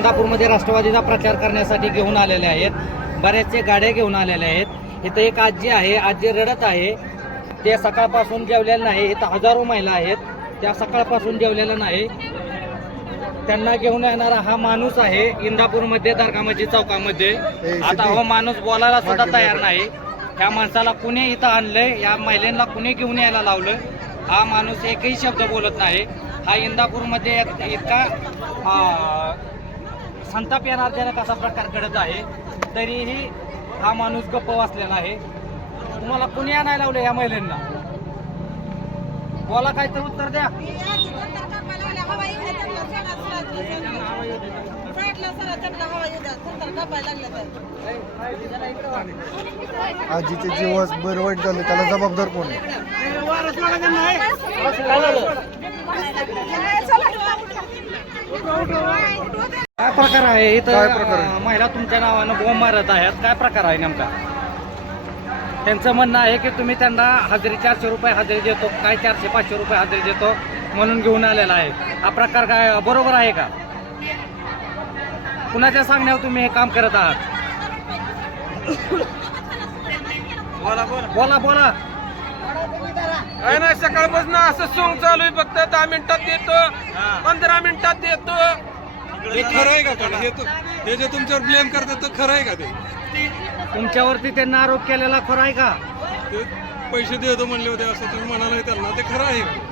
इंदापूरमध्ये राष्ट्रवादीचा प्रचार करण्यासाठी घेऊन आलेले आहेत. बऱ्याचशे गाड्या घेऊन आलेल्या आहेत. इथं एक आजी आहे आजी रडत आहे. ते सकाळपासून जेवलेलं नाही. इथं हजारो महिला आहेत. त्या सकाळपासून जेवलेल्या नाही. त्यांना घेऊन येणारा हा माणूस आहे इंदापूरमध्ये दर्गामध्ये चौकामध्ये. आता हो माणूस बोलायला सुद्धा तयार नाही. ह्या माणसाला कुणी इथं आणलंय? या महिलांना कुणी घेऊन यायला लावलं हा माणूस एकही शब्द बोलत नाही. हा इंदापूरमध्ये इतका संताप येणारजनक असा प्रकार घडत आहे तरीही हा माणूस गप्प वाचलेला आहे. तुम्हाला कुणी आणायला लावलं या महिलांना? बोला काय तर उत्तर द्या. आजीचे जीवास बरं वाईट झालं त्याला जबाबदार कोण आहे? काय प्रकार आहे इथं? काय प्रकार आहे? अं, महिला तुमच्या नावानं बॉम्ब मारत आहेत. काय प्रकार आहे नेमका? त्यांचं म्हणणं आहे की तुम्ही त्यांना हजेरी चारशे रुपये हजेरी देतो काय चारशे पाचशे रुपये हजेरी देतो म्हणून घेऊन आलेला आहे. हा प्रकार काय बरोबर आहे का? कुणाच्या सांगण्यावर तुम्ही हे काम करत आहात? बोला बोला. काय नाही सकाळपासून असं सोंग चालू आहे फक्त. दहा मिनिटात देतो पंधरा मिनिटात देतो. हे खरं आहे का पण हे तो- हे जे तुमच्यावर ब्लेम करतात तर खरं आहे का ते? तुमच्यावरती त्यांना आरोप केलेला खरा आहे का? ते पैसे देतो म्हणले होते असं तुम्ही म्हणाला त्यांना. ते खरं आहे. का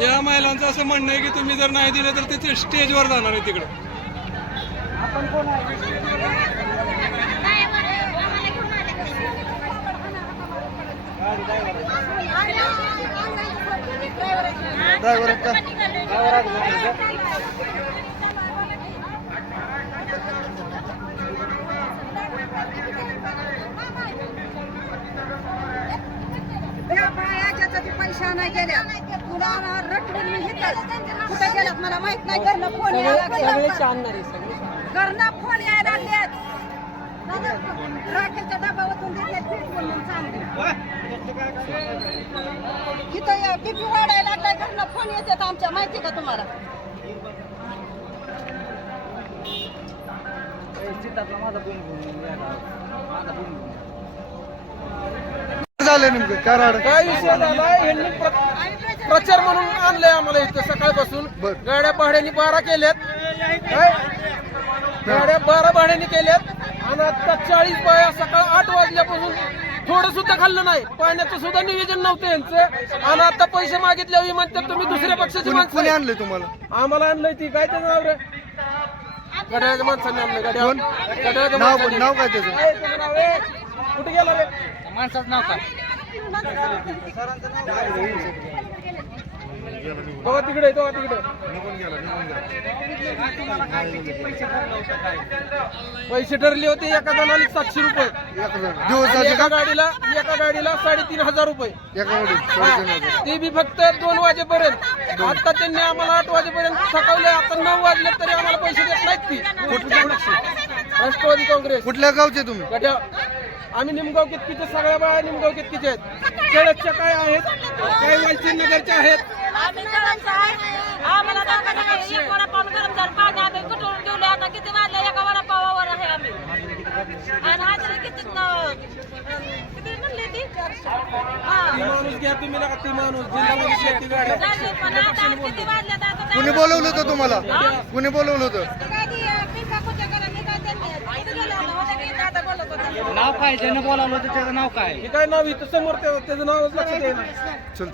या महिलांचं असं म्हणणं आहे की तुम्ही जर नाही दिलं तर ते स्टेजवर जाणार आहे तिकडे. ड्रायव्हर का पैसा नाही गेल्या तुला रटून मी कुठे गेल्यात मला माहीत नाही घरनं फोन घरनं फोन यायला लागलेत राखेलच्या डब्यावरून देते म्हणून चांगली इथं बीपी वाढायला लागलाय घरनं फोन येतात आमच्या माहिती का तुम्हाला? झालं नेमकं? काय राड? काय विषय झाला यांनी प्र- प्रचार म्हणून आणलंय आम्हाला इथं सकाळपासून. बर. गाड्या भाड्याने बारा केल्यात. काय? गाड्या बारा भाड्याने केल्यात. आणि आता चाळीस बाया सकाळ आठ वाजल्यापासून थोडं सुद्धा खाल्लं नाही. पाण्याचं सुद्धा नियोजन नव्हतं यांचं. आणि आता पैसे मागितल्यावर म्हणतात तुम्ही दुसऱ्या पक्षाची माणसं कोणी आहे. आणलंय तुम्हाला? आम्हाला आणलंय ती. काय त्याचं नाव रे? गड्याच्या माणसाने गड्या कोण? गड्याच्या नाव माणसाने. नाव काय त्याचं? काय त्याचं नाव रे? कुठे गेला रे? माणसाचं नाव काय? बघा तिकडे तो तिकडे. पैसे ठरले होते एका जणाला सातशे रुपये. आणि दिवसाचे एका का गाडीला एका गाडीला साडेतीन हजार रुपये. एका. ते बी फक्त दोन वाजेपर्यंत. आता त्यांनी आम्हाला आठ वाजेपर्यंत थकवले आता नऊ वाजले तरी आम्हाला पैसे देत नाहीत ती. राष्ट्रवादी काँग्रेस. कुठल्या गावचे तुम्ही? गड्या आम्ही निमगाव केतकीचे सगळ्या बाया निमगाव केतकीचे आहेत? केळदच्या काय आहेत? काही वालची नगरच्या आहेत. आम्हाला दाखवलं नाही. एक वडापाव गरम झालं. पाणी आम्ही कुठून आता किती वाजले? एका वडापावावर आहे आम्ही. आणि हाजरी किती न- किती म्हणली ती? हा. माणूस घ्या तुम्ही ती माणूस. जिल्हा परिषद ती गाड्या. झाली पण आता किती वाजले? आता काय- कुणी बोलवलं होतं तुम्हाला? कुणी बोलवलं होतं. नाव काय? ज्यानं बोलावलं होतं त्याचं नाव काय? हे काय नाव इथं समोर त्या- त्याचं नावच लक्षात येईना. चल.